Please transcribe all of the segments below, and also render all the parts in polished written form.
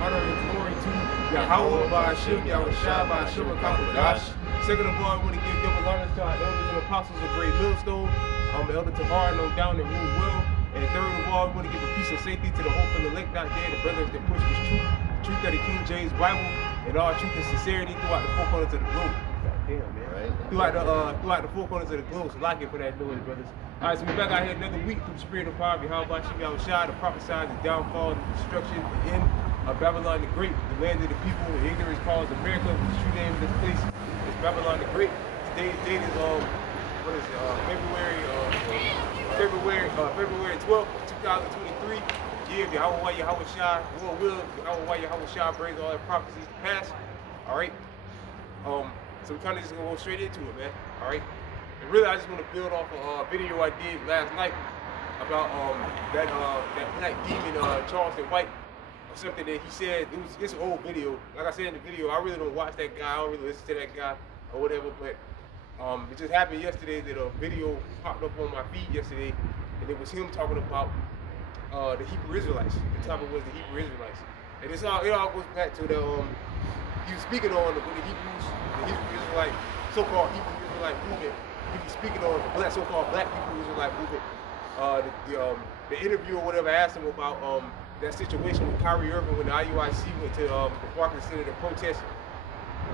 honor and glory to Yahweh Ba'ashim, Yahweh Shai Ba'ashim, Kakodash. Second of all, I want to give double honors to our elders and apostles of Great Millstone, Elder Tahar, no down in Rule Will. And third of all, we want to give a peace and safety to the hopeful elect out there, the brothers that push this truth, the truth of the King James Bible, and all truth and sincerity throughout the four corners of the globe. Damn, man. Right. Throughout the four corners of the globe. So lock it for that noise, brothers. All right, so we're back out here another week through the spirit of power. How about you, Yahweh Shai, to prophesy the downfall, the destruction, the end of Babylon the Great, the land of the people, the ignorance calls America. The true name of this place is Babylon the Great. Today's date is what is it? February 12th, 2023. Year of Yahweh Shai, Lord will, Yahweh Shai brings all their prophecies to pass. All right. So we kind of just gonna go straight into it, man. All right. And really, I just want to build off a video I did last night about that black demon Charleston White, or something that he said. It's an old video. Like I said in the video, I really don't watch that guy. I don't really listen to that guy or whatever. But it just happened yesterday that a video popped up on my feed yesterday, and it was him talking about the Hebrew Israelites. The topic was the Hebrew Israelites, and it all goes back to the he was speaking on the Hebrew Israelite, so-called Hebrew Israelite movement. He was speaking on the so-called black Hebrew Israelite movement. The interview or whatever asked him about that situation with Kyrie Irving when the IUIC went to the Barclays Center to protest.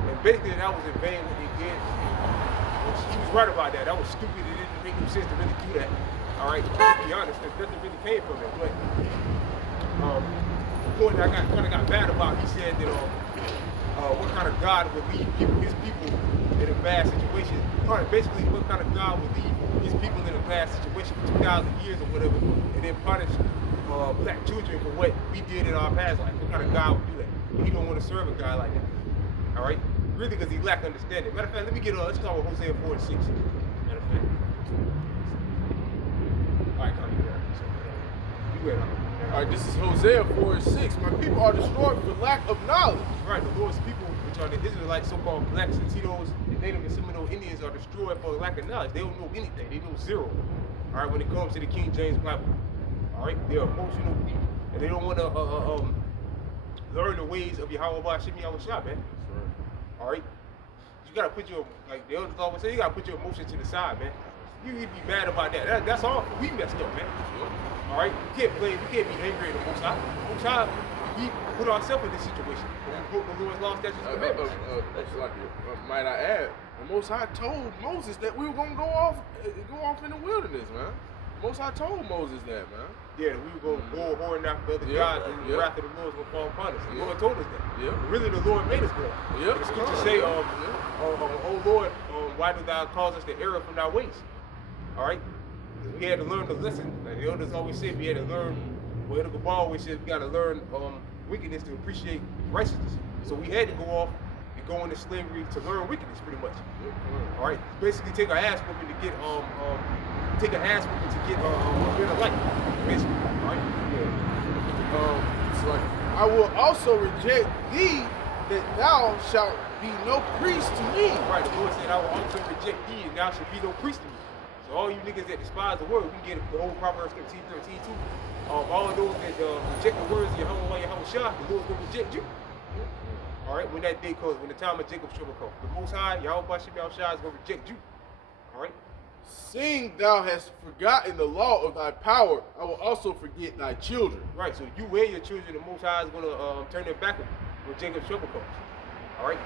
And basically that was in vain what they did. He was right about that. That was stupid. It didn't make no sense to really do that. All right, to be honest, because nothing really came from it. But the point that I kind of got mad about, he said that what kind of God would leave his people in a bad situation? Basically, what kind of God would leave his people in a bad situation for 2,000 years or whatever, and then punish black children for what we did in our past life? What kind of God would do that? He don't want to serve a guy like that. All right, really, because he lacked understanding. Matter of fact, let's start with Hosea 4:6. Matter of fact. All right, All right, this is Hosea 4:6. My people are destroyed for lack of knowledge. Right, the Lord's people, which are the Israelites, so-called blacks, Latinos, and Native and Seminole Indians, are destroyed for lack of knowledge. They don't know anything. They know zero. All right, when it comes to the King James Bible. All right, they're emotional, and they don't want to learn the ways of Yahweh Ba'ashim, Yahweh Shai, man. All right, you gotta put your, like the elders always say, you gotta put your emotions to the side, man. You need to be mad about that. That's all. We messed up, man. All right, we can't be angry at the Most High. The Most High, we put ourselves in this situation. We broke the Lord's law, statutes, and commandments. Might I add, the Most High told Moses that we were gonna go off in the wilderness, man. The Most High told Moses that, man. Yeah, we were gonna go whoring after other gods, and the wrath of the Lord was gonna fall upon us. The Lord told us that. Yeah. Really, the Lord made us go. Yeah. The scriptures say, "Oh Lord, why do thou cause us to err from thy ways?" All right. We had to learn the lesson. Like the elders always say, we had to learn. Well, the Kabbalah always says we got to learn wickedness to appreciate righteousness. So we had to go off and go into slavery to learn wickedness, pretty much. All right. Basically, take our ass whooping to get a bit of light. Basically, all right. Yeah. It's like, I will also reject thee, that thou shalt be no priest to me. Right. The Lord said, I will also reject thee, and thou shalt be no priest to me. So all you niggas that despise the word, we can get the whole Proverbs 13:13 too. All of those that reject the words of Yahweh Shai, the Lord's going to reject you. All right, when that day comes, when the time of Jacob's trouble comes, the Most High, Yahweh Ba'ashim, Yahweh Shai, is going to reject you. All right? Seeing thou hast forgotten the law of thy power, I will also forget thy children. Right, so you and your children, the Most High is going to turn their back on you when Jacob's trouble comes. All right?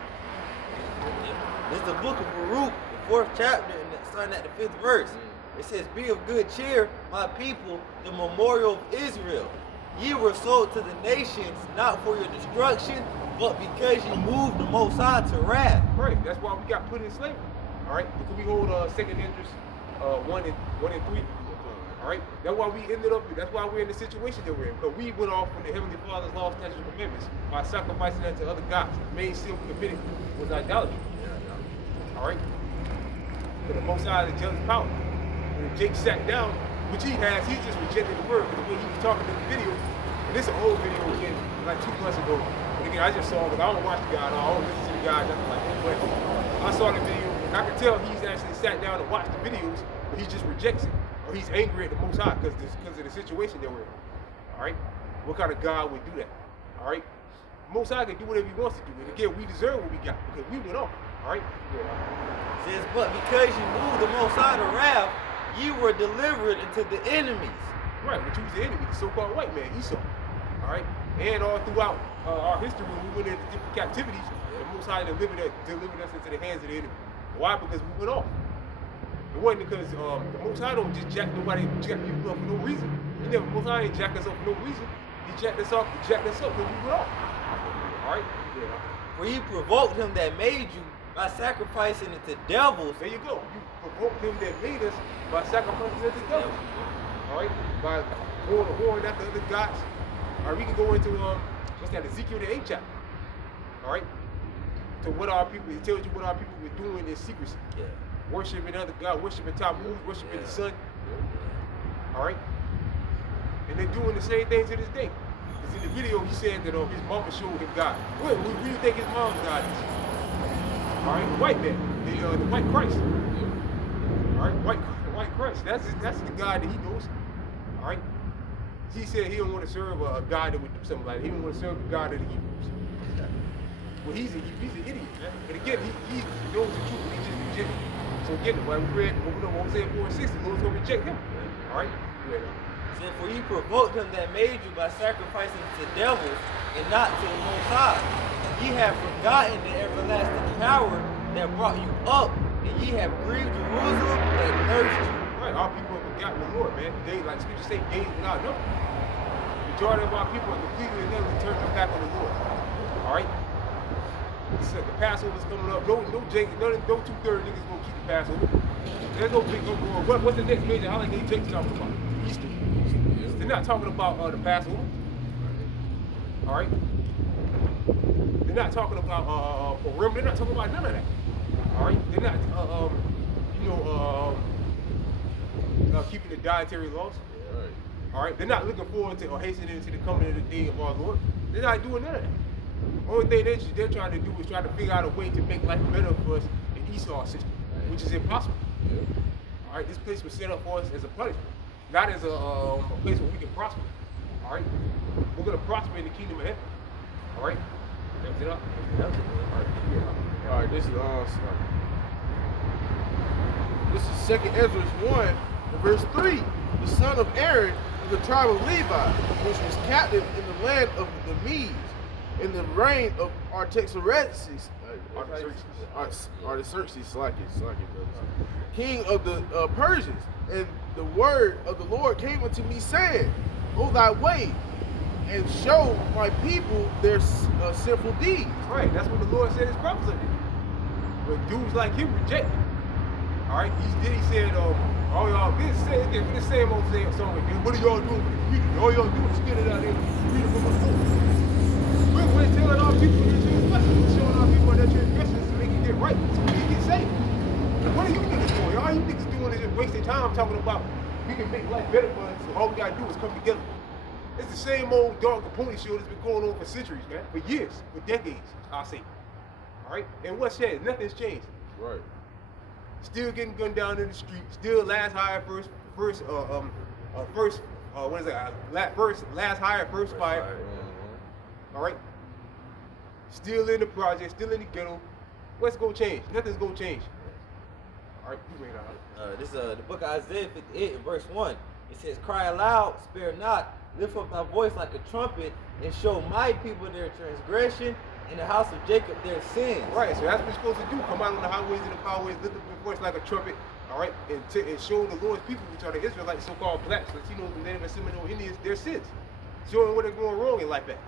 This is the book of Baruch, the 4th chapter, and starting at the 5th verse. It says, "Be of good cheer, my people, the memorial of Israel. Ye were sold to the nations, not for your destruction, but because you moved the Most High to wrath." Right, that's why we got put in slavery. All right, because we hold 2nd Esdras 1 and 3. All right, that's why we ended up. That's why we're in the situation that we're in. Because we went off from the Heavenly Father's law, statutes, and commandments by sacrificing unto other gods. The main sin we committed was idolatry. All right, but the Most High is a jealous power. When Jake sat down, which he just rejected the word because the way he was talking in the video. And this is an old video again, like 2 months ago. And again, I just saw it because I don't watch the guy, I don't listen to the guy, nothing like that. But I saw the video, and I could tell he's actually sat down and watched the videos, but he just rejects it. Or he's angry at the Most High because of the situation that we're in. All right? What kind of God would do that? All right? Most High can do whatever he wants to do. And again, we deserve what we got because we went off. All right? Says, but because you moved the Most High to wrath, you were delivered into the enemies. Right, which was the enemy, the so-called white man, Esau. All right? And all throughout our history, when we went into different captivities, the Most High delivered us into the hands of the enemy. Why? Because we went off. It wasn't because the Most High don't just jack people up for no reason. The Most High ain't jack us up for no reason. He jacked us up because we went off. All right? Yeah. For he provoked him that made you by sacrificing it to devils. There you go. You provoked him that made us by sacrificing it to devils. All right? By whoring after other gods. All right, we can go into, what's that, Ezekiel the 8th chapter. All right? So what our people, it tells you what our people were doing in secrecy. Yeah. Worshiping other gods, worshiping Tammuz, worshiping the sun. All right? And they're doing the same thing to this day. Because in the video, he said that his mama showed him God. Who do you think his mom's God is? All right, the white man, the white Christ. All right, white Christ. That's the God that he knows. All right. He said he don't want to serve a God that would do something like that. He don't want to serve a God of the Hebrews. Well, he's an idiot, man. But again, he knows the truth. He's just rejecting. So again, when we read Hosea 4:6, the Lord's gonna reject him. All right. Yeah. Said, for he provoked him that made you by sacrificing to devils and not to the Most High. Ye have forgotten the everlasting power that brought you up, and ye have grieved Jerusalem that nursed you. Right, our people have forgotten the Lord, man. They, like Scripture say, days without number. The majority of our people are completely and utterly turned their back on the Lord. All right. So the Passover's coming up. No 2/3 niggas gonna keep the Passover. There's no big going. What's the next major holiday Jake's talking about? Easter. They're not talking about the Passover. All right. They're not talking about Purim. They're not talking about none of that. All right. They're not keeping the dietary laws. Right. All right. They're not looking forward to or hastening to the coming of the day of our Lord. They're not doing none of that. Only thing they're trying to do is try to figure out a way to make life better for us in Esau's system, which is impossible. Yeah. All right, this place was set up for us as a punishment, not as a place where we can prosper. All right, we're gonna prosper in the kingdom of heaven. All right, that's it up. That was it. All right, this is 2nd Ezra 1, verse 3. The son of Aaron of the tribe of Levi, which was captive in the land of the Medes, in the reign of Artaxerxes, king of the Persians. And the word of the Lord came unto me, saying, Go thy way, and show my people their sinful deeds. Right, that's what the Lord said his prophets did. But dudes like him rejected. All right, he said, all y'all, the same old song again. What are y'all doing for the community? All y'all doing is standing out there reading from a book. We're telling our people their transgressions, showing our people their transgressions so they can get right, so we can get saved. What are you niggas doing? All you niggas doing is just wasting time talking about we can make life better for us, so all we gotta do is come together. It's the same old dog and pony show that's been going on for centuries, man, for years, for decades, I'll say. All right, and what's changed? Nothing's changed. Right. Still getting gunned down in the street. Still last hire, first last hire, first fire. All right. Still in the project, still in the ghetto. What's gonna change? Nothing's gonna change. All right, you read out. This is the book of Isaiah 58, verse 1. It says, Cry aloud, spare not, lift up thy voice like a trumpet, and show my people their transgression, and the house of Jacob their sins. Right, so that's what you're supposed to do. Come out on the highways and the byways, lift up your voice like a trumpet, all right, and show the Lord's people, which are the Israelites, so-called blacks, Latinos, and Native and Seminole Indians, their sins. Showing what they're going wrong in life at.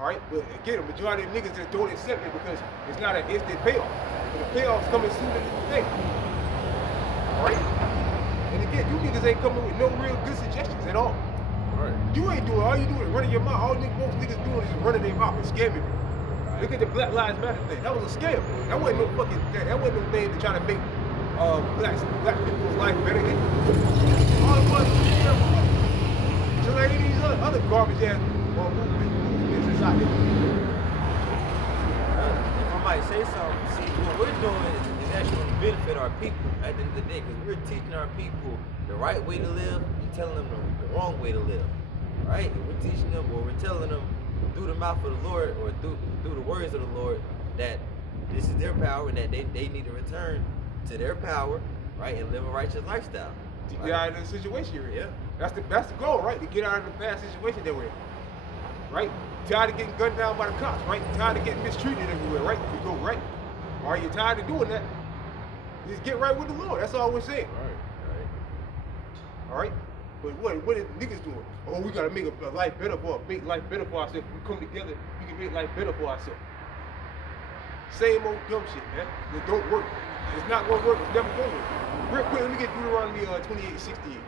All right, but again, the majority of niggas just don't accept it because it's not an instant payoff. But the payoff's coming sooner than you think. All right? And again, you niggas ain't coming with no real good suggestions at all. All right. You ain't doing, all you doing is running your mouth. All most niggas doing is just running their mouth and scamming people. Look at the Black Lives Matter thing. That was a scam. That wasn't no fucking thing. That wasn't no thing to try to make black people's life better. All it was scam. Just like any of these other garbage ass movements inside there. If I might say something, see, what we're doing is actually going to benefit our people at the end of the day, because we're teaching our people the right way to live and telling them the wrong way to live, right? And we're teaching them, or we're telling them through the mouth of the Lord or through the words of the Lord that this is their power and that they need to return to their power, right, and live a righteous lifestyle. To get out of the situation you're in. Yeah. That's the goal, right? To get out of the bad situation that we're in. Right? Tired of getting gunned down by the cops, right? Tired of getting mistreated everywhere, right? You go right. All right, you're tired of doing that. Just get right with the Lord. That's all we're saying. Right. All right? But what is niggas doing? Oh, we gotta make life better for ourselves. We come together, we can make life better for ourselves. Same old dumb shit, man. It don't work. It's not gonna work. It's never gonna work. Real quick, let me get Deuteronomy 28:68.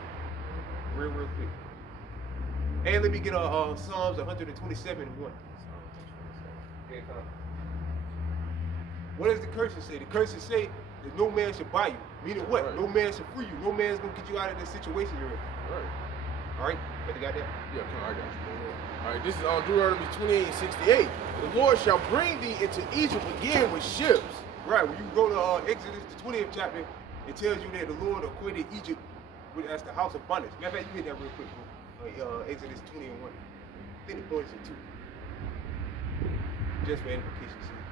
Real quick. And let me get Psalms 127:1. Yeah, come on. What does the curses say? The curses say that no man should buy you. Meaning what? Right. No man should free you. No man's gonna get you out of this situation you're in. Right. All right? You got that? Yeah, come on, I got you. All right, this is on Deuteronomy 28:68. The Lord shall bring thee into Egypt again with ships. Right. When you go to Exodus, the 20th chapter, it tells you that the Lord acquainted Egypt as the house of bondage. Matter of fact, you hit that real quick, bro. Exodus 20:1. I think the points are 2. Just for edification's sake.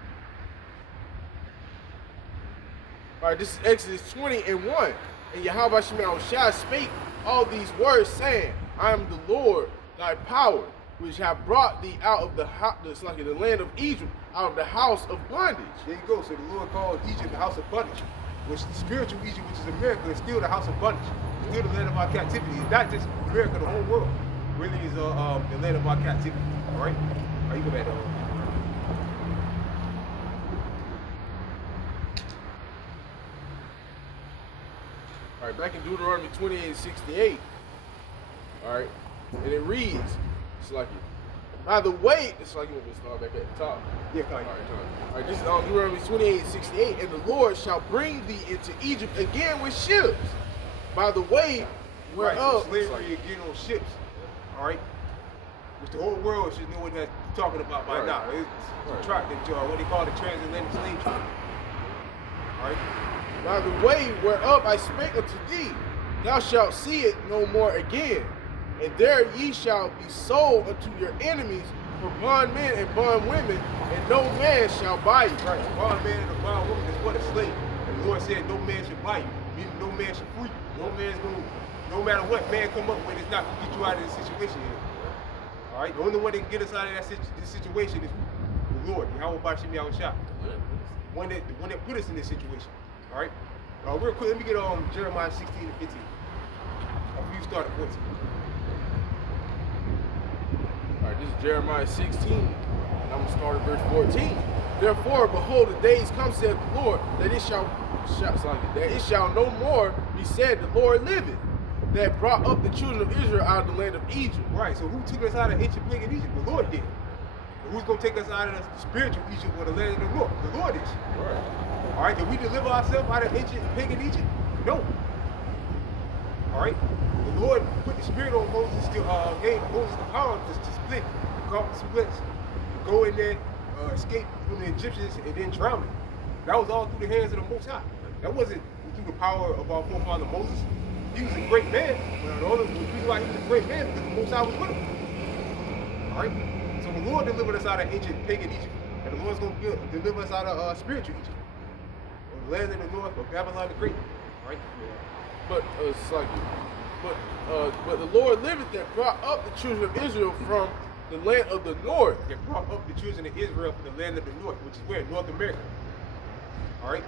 All right, this is Exodus 20:1. And Yahweh Shai spake all these words, saying, I am the Lord, thy power, which have brought thee out of the land of Egypt, out of the house of bondage. There you go. So the Lord called Egypt the house of bondage, which the spiritual Egypt, which is America, is still the house of bondage. It's still the land of our captivity. It's not just America, the whole world really is the land of our captivity. All right? All right, you go back to All right, back in Deuteronomy 28:68. All right, and it reads, it's like it. By the way, it's like you want me to start back at the top. Yeah, come on. All right, this is on Deuteronomy 28:68. And the Lord shall bring thee into Egypt again with ships. By the way, whereof. So slavery again on ships. All right? Which the whole world should know what that's talking about by now. It's what they call the transatlantic slave trade. All right? By the way whereof I spake unto thee, thou shalt see it no more again. And there ye shall be sold unto your enemies for bondmen and bondwomen, and no man shall buy you. Right, a bondman and a bondwoman is what a slave. And the Lord said no man should buy you, meaning no man should free you. No matter what man come up with, it's not gonna get you out of this situation here. All right, the only one that can get us out of this situation is who? The Lord, Yahweh Bashim Yahweh Shah. The one that put us in this situation. All right. Real quick, let me get Jeremiah 16:15. You start at 14. All right, this is Jeremiah 16, and I'm gonna start at verse 14. Therefore, behold, the days come, saith the Lord, that it shall no more be said, the Lord liveth, that brought up the children of Israel out of the land of Egypt. Right. So who took us out of ancient pagan Egypt? The Lord did. And who's gonna take us out of the spiritual Egypt or the land of the north? The Lord is. Right. All right, did we deliver ourselves out of ancient pagan Egypt? No. All right, the Lord put the spirit on Moses, gave Moses the power to split, carve the splits, go in there, escape from the Egyptians, and then drown them. That was all through the hands of the Most High. That wasn't through the power of our forefather Moses. He was a great man, but the reason why he was a great man because the Most High was with him. All right, so the Lord delivered us out of ancient pagan Egypt, and the Lord's going to deliver us out of spiritual Egypt. Land in the north of Babylon the Great, right? But but the Lord liveth that brought up the children of Israel from the land of the north. That brought up the children of Israel from the land of the north, which is where? North America. All right?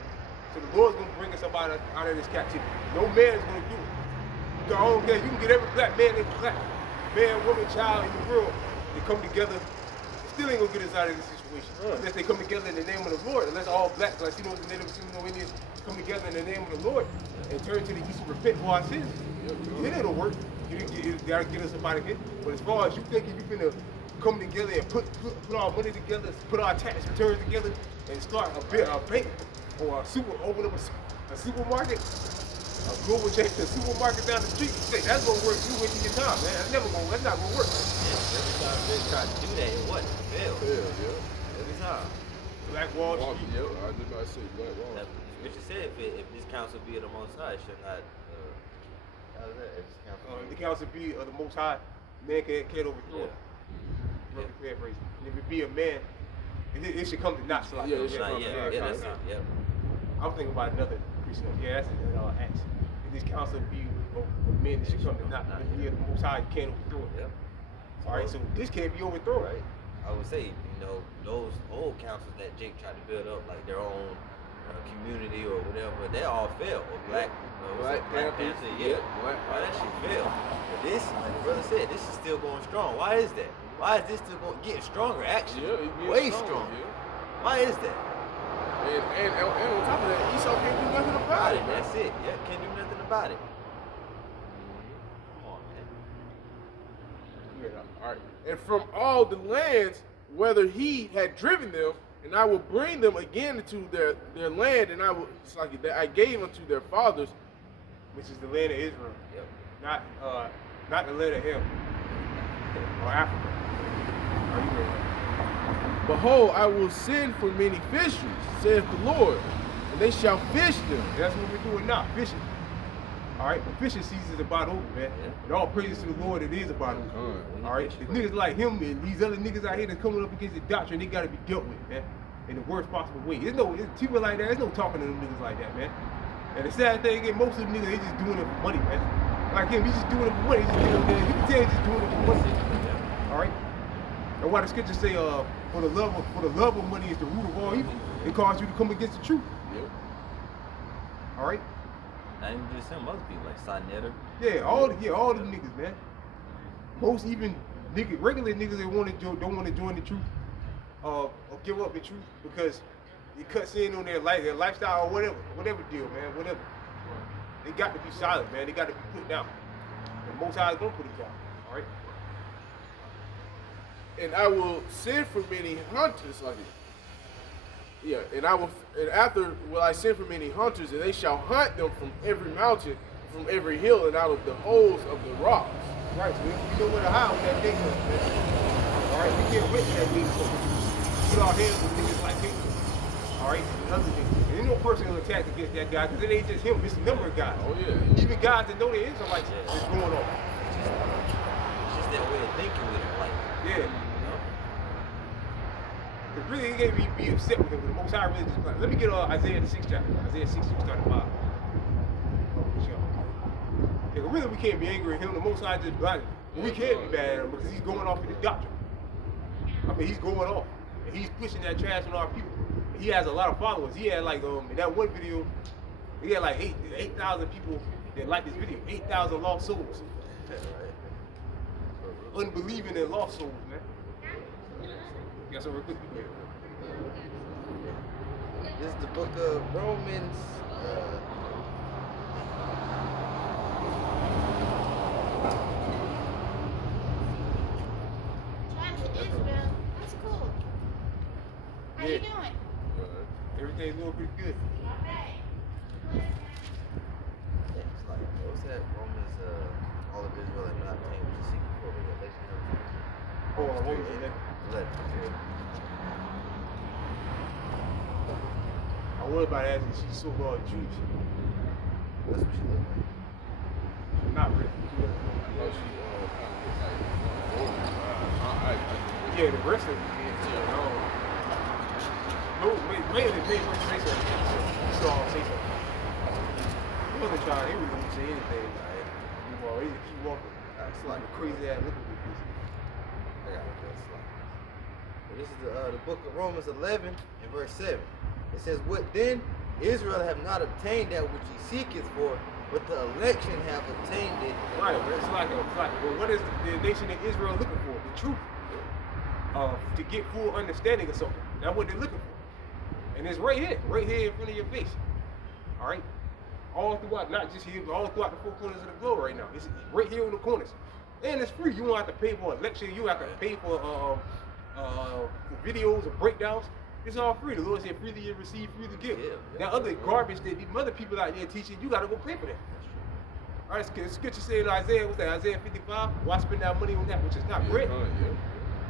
So the Lord's going to bring us up out of this captivity. No man is going to do it. I don't care. You can get every black man, woman, child in the world. They come together. Still ain't going to get us out of this situation. Unless they come together in the name of the Lord. Unless all blacks, Latinos, and Native Indians come together in the name of the Lord and turn to the east and repent for our sins. It ain't gonna work. You gotta get us up out of here. But as far as you thinking you finna come together and put our money together, put our tax returns together, and start a bank or open up a supermarket, a global chain, a supermarket down the street, say that's gonna work. You wasting your time, man. That's not gonna work. Yeah, every time they try to do that, it wasn't. It failed. Yeah. Every time. Black Wall Street. Yep, I did not say Black Wall Street. Richard said if this council be of the Most High, it should not. How is that? If this council The council be of the Most High, man can't overthrow it. paraphrasing. And if it be a man, it should come to naught. So like, Yeah, that's it. Yep. I'm thinking about another precept. Yeah, that's it. Acts. If this council be of men, it should come to naught. If we are the Most High, you can't overthrow it. Yep. All right, so this can't be overthrown. Right. I would say, those old councils that Jake tried to build up, like their own community or whatever, they all failed. Or Black Panther, yeah. Why that shit failed? But this, like the brother said, this is still going strong. Why is that? Why is this still getting stronger? Actually, way stronger. Yeah. Why is that? And on top of that, Esau can't do nothing about it. That's it. Yeah, can't do nothing about it. Come on, man. Yeah, all right. And from all the lands, whether he had driven them, and I will bring them again into their land, and it's like that I gave unto their fathers, Which is the land of Israel. Yep. Not the land of Ham or Africa. Are you ready? behold, I will send for many fishers, saith the Lord, and they shall fish them. And that's what we're doing now, fishing. All right, the fishing season is about over, man. And all praises to the Lord, it is about over. All right, the niggas like him and these other niggas out here that's coming up against the doctrine, they gotta be dealt with, man, in the worst possible way. It's people like that. There's no talking to them niggas like that, man. And the sad thing is, most of them niggas, they just doing it for money, man. Like him, he's just doing it for money. He's just doing it. You can tell he's just doing it for money. All right. And why the scriptures say, for the love of money is the root of all evil. It causes you to come against the truth. Yep. All right. Not even just him, other people like Sinetter. Yeah, all the niggas, man. Most even regular niggas that don't want to join the truth, or give up the truth because it cuts in on their lifestyle or whatever deal, man, whatever. They got to be silent, man. They got to be put down. And Most High is gonna put it down. All right. And I will send for many hunters like it. Yeah, and after will I send for many hunters, and they shall hunt them from every mountain, from every hill, and out of the holes of the rocks. Right, so we know where to hide when that day comes, man. All right, we can't wait till that day comes. Put our hands with niggas like him. All right, and other niggas. There ain't no personal attack against that guy, because it ain't just him, it's a number of guys. Oh yeah. Even guys that know there is something like that's going on. It's just that way of thinking with it, like. Yeah. Because really, he gave me be upset with him, but the Most High really just like, let me get Isaiah the 6th chapter. Isaiah 6, starting 5. Yeah, really, we can't be angry at him. The Most High just blinded him. But we can't be mad at him because he's going off in his doctrine. I mean, he's going off. And he's pushing that trash on our people. And he has a lot of followers. He had like, in that one video, he had like 8,000 people that liked his video. 8,000 lost souls. Unbelieving and lost souls, man. Got some real quick. This is the book of Romans. Israel. That's cool. How you Yeah. doing? Everything's going pretty good. It's like, what was that? Romans, all of Israel and not obtained what you seek for revelation. What was it? 11. I worry about asking she's so-called Jewish. That's what she looked like. Not really. Oh, she Yeah, the rest of it. No, mainly when you say something. You saw him say something. He wasn't trying, he wasn't going to say anything. He just keep walking. It's like a crazy ass looking at this. I got it. That's like. This is the book of Romans 11 and verse 7. It says, what then? Israel have not obtained that which ye seeketh for, but the election have obtained it. Right, it's like, well, what is the nation of Israel looking for? The truth. To get full understanding of something. That's what they're looking for. And it's right here in front of your face. All right? All throughout, not just here, but all throughout the four corners of the globe right now. It's right here in the corners. And it's free. You don't have to pay for a lecture. You don't have to pay for videos or breakdowns. It's all free. The Lord said, freely you receive, freely give. That other garbage that these other people out there teaching, you got to go pay for that. All right, the scripture said in Isaiah, what's that, Isaiah 55? Why spend that money on that which is not bread?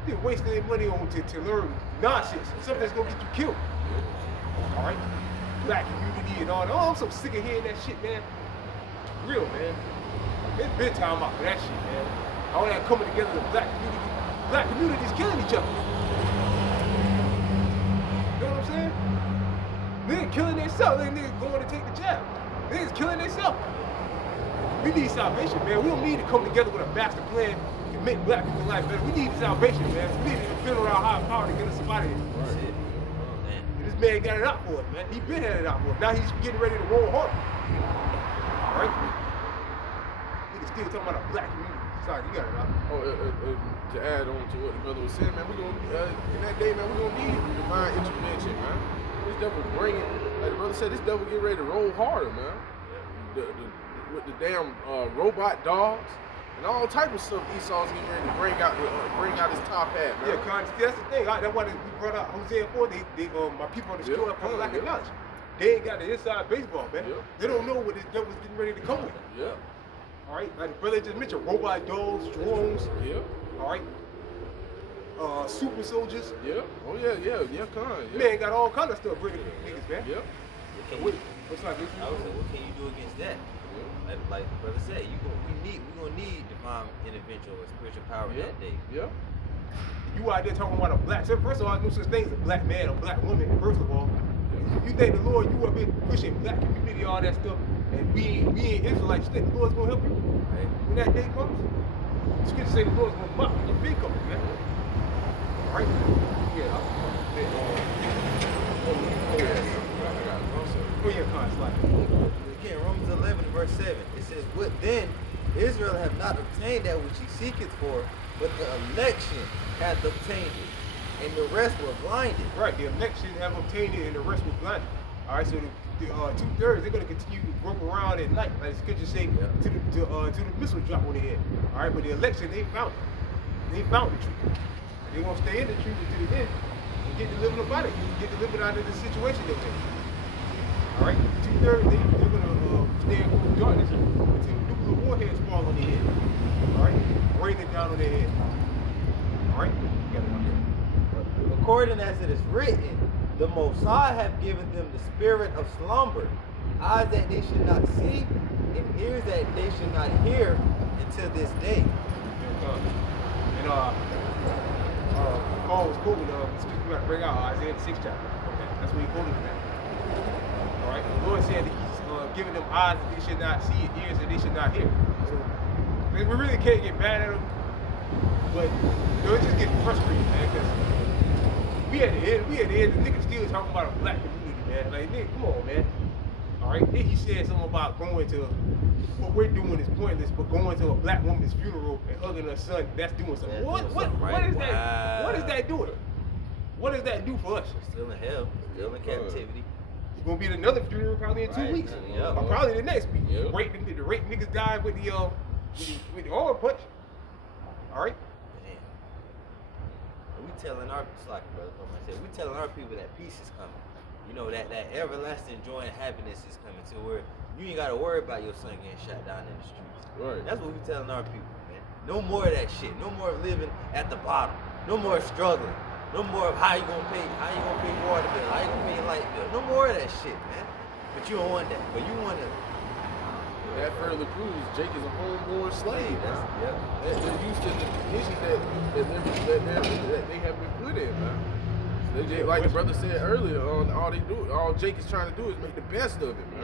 You're wasting their money on to learn nonsense, something that's going to get you killed. All right? Black community and all that. Oh, I'm so sick of hearing that shit, man. Real, man. It's been time out for that shit, man. All that coming together, the black community. black communities killing each other. You know what I'm saying? Niggas killing themselves. Niggas going to take the jab. Niggas killing themselves. We need salvation, man. We don't need to come together with a master plan to make black people's life better. We need salvation, man. We need to feel around high power to get us up out of here. Right. And this man got it out for us, man. He been had it out for us. Now he's getting ready to roll hard. All right? Niggas still talking about a black community. Sorry, you got it out. Oh, to add on to what the brother was saying, man, we gonna in that day, man, we gonna need divine intervention, man. This devil bringing, like the brother said, this devil get ready to roll harder, man. With the damn robot dogs and all type of stuff. Esau's getting ready to bring out his top hat, man. Yeah, Con, that's the thing. That's why we brought out Hosea 4. My people on the store come like a knowledge. They ain't got the inside baseball, man. Yep. They don't know what this devil's getting ready to come with. Yeah. All right, like the brother just mentioned, robot dogs, drones. Yeah. All right. Super soldiers. Yeah. Oh yeah, Con. Yeah. Man got all kind of stuff ready for these niggas, man. Yep. What's like this? I was like, what can you do against that? Like the brother said, we gonna need divine intervention or spiritual power that day. Yeah. You out there talking about a black. So first of all, no such thing as a black man or black woman. First of all, you think the Lord, you up here pushing black community, all that stuff, and we ain't Israelites. You think the Lord's gonna help you when that day comes? It's good to say the Lord's gonna mop your big coming, man. All right? Yeah. Oh yeah, Con, slide. Again, Romans 11 verse 7. It says, "What then? Israel have not obtained that which he seeketh for, but the election hath obtained it, and the rest were blinded." Right, the election have obtained it and the rest was blinded. All right, so the 2/3 they're gonna continue to grope around at night, like the scripture say, to the missile drop on their head. All right, but the election they found it. They found the truth. They gonna stay in the truth until the end and get delivered up out of it. Get delivered out of the situation they're in. All right, 2/3 they're gonna stay in darkness until nuclear warheads fall on their head. All right, raining down on their head. All right, you got it out there. According as it is written, the Most High have given them the spirit of slumber, eyes that they should not see, and ears that they should not hear until this day. And Paul was quoting, we got to bring out Isaiah the 6th chapter. Okay, that's what he quoted from that. All right, the Lord said that he's giving them eyes that they should not see and ears that they should not hear. So we really can't get mad at them, but it's just getting frustrating, man, because we at the end, the niggas still talking about a black community, man. Like, nigga, come on, man. All right, then he said something about going to, what we're doing is pointless, but going to a black woman's funeral and hugging her son, that's doing something. What is that? What is that doing? What does that do for us? Still in hell, still in captivity. It's gonna be another funeral probably in 2 weeks, or probably the next week. The rape niggas died with the arm punch. All right. We telling our we telling our people that peace is coming. You know, that everlasting joy and happiness is coming to where you ain't gotta worry about your son getting shot down in the streets. Right. That's what we telling our people, man. No more of that shit. No more of living at the bottom. No more struggling. No more of how you gonna pay water bill, how you gonna pay your light bill. No more of that shit, man. But you don't want that. But you want to. That further proves Jake is a homeborn slave. They're used to the conditions that they have been put in, man. They, like the brother said earlier, all Jake is trying to do is make the best of it, man.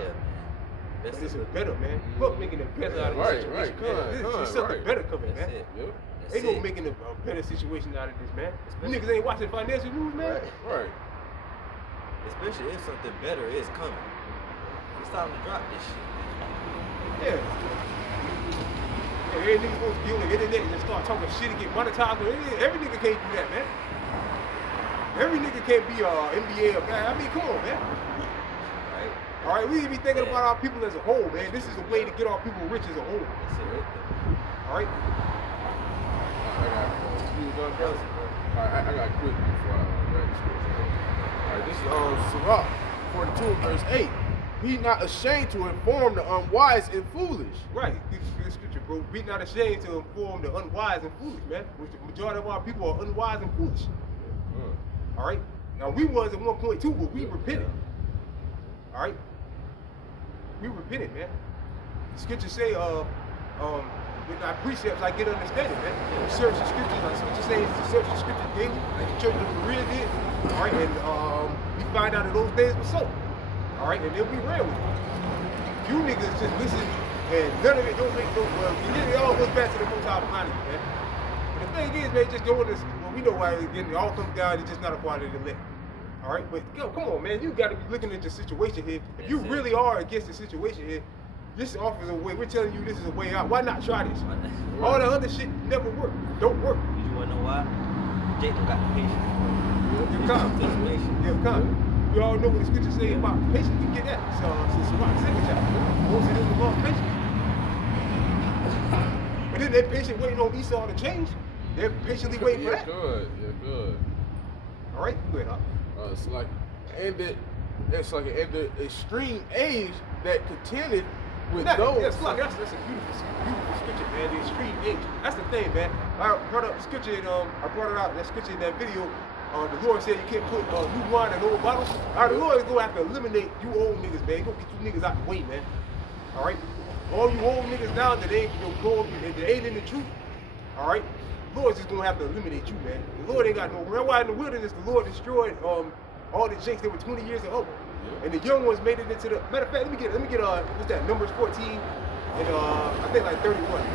Yeah. This is better, man. Fuck making the best out of this situation. There's something better coming, man. They gonna making a better situation out of this, man. You niggas ain't watching financial news, man. Right. Especially if something better is coming. It's time to drop this shit. Yeah. Every nigga supposed to be on the internet and just start talking shit and get monetized. Every nigga can't do that, man. Every nigga can't be NBA or guy. I mean, come on, man. Right. All right, we need to be thinking about our people as a whole, man. This is a way to get our people rich as a whole. That's it right there. All right. I got quick before I read the scripture. All right, this is Sirach 42 verse 8. Be not ashamed to inform the unwise and foolish. Right, good scripture, bro. Be not ashamed to inform the unwise and foolish, man. Which the majority of our people are unwise and foolish. All right. Now we was at one point too, but we repented. All right. We repented, man. The scriptures say, with thy precepts I get understanding, man. You search the scriptures, like scripture says to search the scriptures daily, like the church of Berea did. All right, and we find out that those days were so. All right, and then we ran with it. You niggas just listen, and none of it don't make no well. It all goes back to the most high planet, man. But the thing is, man, just doing this. Well, we know why it all comes down. It's just not a quality of elect. All right, but yo, come on, man. You got to be looking at the situation here. If you really are against the situation here, this offers a way. We're telling you this is a way out. Why not try this? All the other shit never work. Don't work. You wanna know why? Jacob got the patience. You're calm. Yeah, calm. We all know what the scriptures say about patience. You get that. So it's about the second chapter. Most of them involve patience. But then they're patient waiting on Esau to change. They're patiently waiting for that. Good. All right, go ahead. It's like at the extreme age that contended with those. That's a beautiful scripture, man. The extreme age. That's the thing, man. I brought up the scripture and I brought it out that scripture in that video. The Lord said you can't put new wine in old bottles. All right, the Lord is gonna have to eliminate you old niggas, man. He's gonna get you niggas out the way, man. All right, all you old niggas now that ain't that ain't in the truth. All right, the Lord's just gonna have to eliminate you, man. The Lord ain't got no. That's why in the wilderness the Lord destroyed all the jakes that were 20 years and over, and the young ones made it into the. Matter of fact, let me get what's that? Numbers 14 and I think like 31.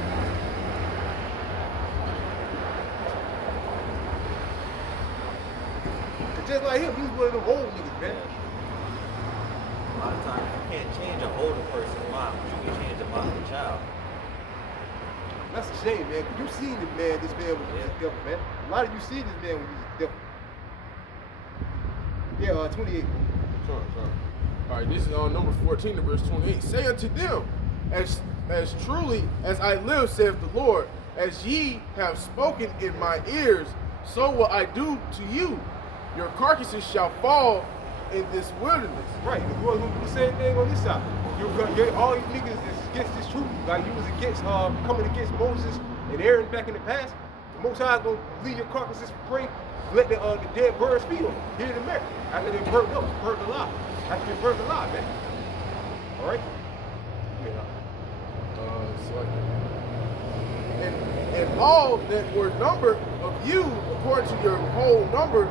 Just like him, he's one of them old niggas, man. A lot of times you can't change an older person's mind, but you can change the mind of a child. That's a shame, man. You seen this man when he was a devil, man. A lot of you see this man when he was a devil. Yeah, 28. Sorry. All right, this is on number 14 to verse 28. Say unto them, as truly as I live, saith the Lord, as ye have spoken in my ears, so will I do to you. Your carcasses shall fall in this wilderness. Right, the Lord gonna do the same thing on this side. All you niggas is against this truth. Like you was against coming against Moses and Aaron back in the past. The Most High gonna leave your carcasses for prey. Let the dead birds feed them here in America. After they burnt up, burnt alive. After they burnt alive, man. All right. And all that were numbered of you, according to your whole number,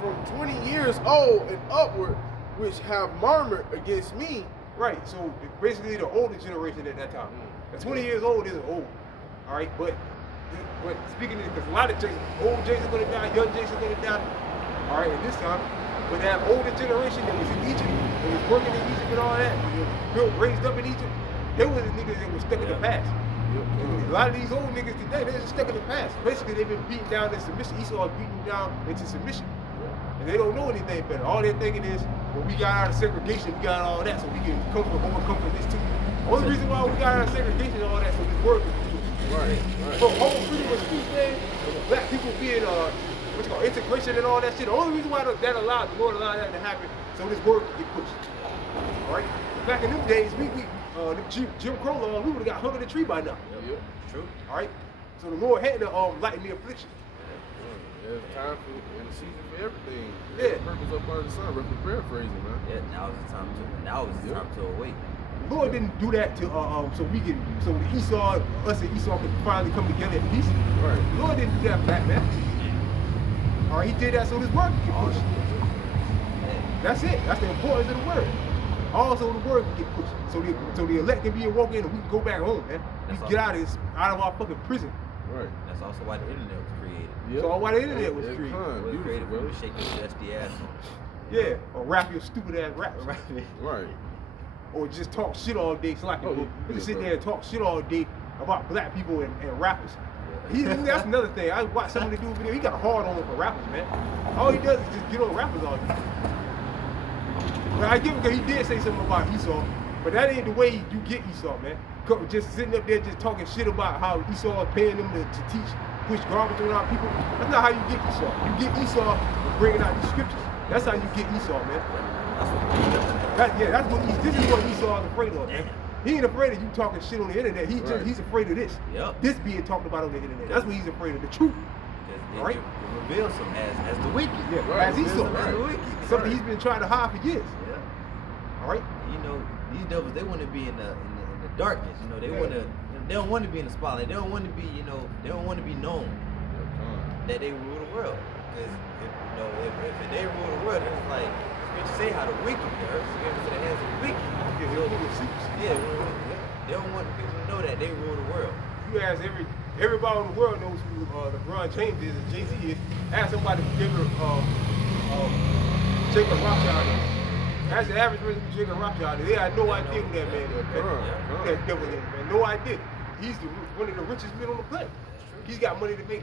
from 20 years old and upward, which have murmured against me. Right, so basically the older generation at that time. The 20 years old isn't old, all right? But speaking of, because a lot of Jason, old Jason gonna die, young Jason gonna die, all right, and this time, but that older generation that was in Egypt, that was working in Egypt and all that, built, raised up in Egypt, they were the niggas that were stuck in the past. And a lot of these old niggas today, they're just stuck in the past. Basically, they've been beaten down in submission. Esau is beaten down into submission. And they don't know anything better. All they're thinking is, well, we got out of segregation, we got all that, so we can overcome from this too. The only reason why we got out of segregation and all that, so this word can be used. Right. So whole freedom of speech, man, black people being what's called integration and all that shit. The only reason why the Lord allowed that to happen, so this word can get pushed. All right. Back in them days, Jim Crow law, we would have got hung in the tree by now. Yep. True. All right. So the Lord had to lighten the affliction. There's time and a season for everything. Yeah. Purpose up under the sun. Roughly paraphrasing, man. Yeah, now is the time to awake. The Lord didn't do that to so the Esau, us and Esau could finally come together in peace. Right. The Lord didn't do that for that, man. All right, He did that so this word can get pushed. That's it. That's the importance of the word. Also, the word can get pushed, so the elect can be awoken and we can go back home, man. We can get out of our fucking prison. Right. That's also why the internet was created. Yep. So why the internet was created? It was created for you to shake your dusty ass on. Yeah, or rap your stupid ass raps. Right. Or just talk shit all day. So like, Oh, we just sit there and talk shit all day about black people and rappers. That's another thing. I watched somebody do a video. He got a hard on for rappers, man. All he does is just get on rappers all day. But I give him because he did say something about Esau, but that ain't the way you get Esau, man. Just sitting up there just talking shit about how Esau is paying them to teach, push garbage on our people. That's not how you get Esau. You get Esau for bringing out these scriptures. That's how you get Esau, man. This is what Esau is afraid of, man. He ain't afraid of you talking shit on the internet. He's afraid of this. Yep. This being talked about on the internet. That's what he's afraid of, the truth. It Right? reveals him as the wicked. Yeah, Right. as Esau. As the wicked. Something he's been trying to hide for years. Yeah. All right? You know, these devils, they want to be in the darkness. You know, they want to They don't want to be in the spotlight. They don't want to be, you know, they don't want to be known that they rule the world. Because if they rule the world, it's like bitches say how the wicked are. Give into the hands of the wicked. Yeah, they don't want people to know that they rule the world. You ask everybody in the world knows who LeBron James is and Jay-Z is. Ask somebody who Jacob Rothschild is. Ask the average person who Jacob Rothschild is. They had no idea who that man is. Who that devil is, man. No idea. He's one of the richest men on the planet. He's got money to make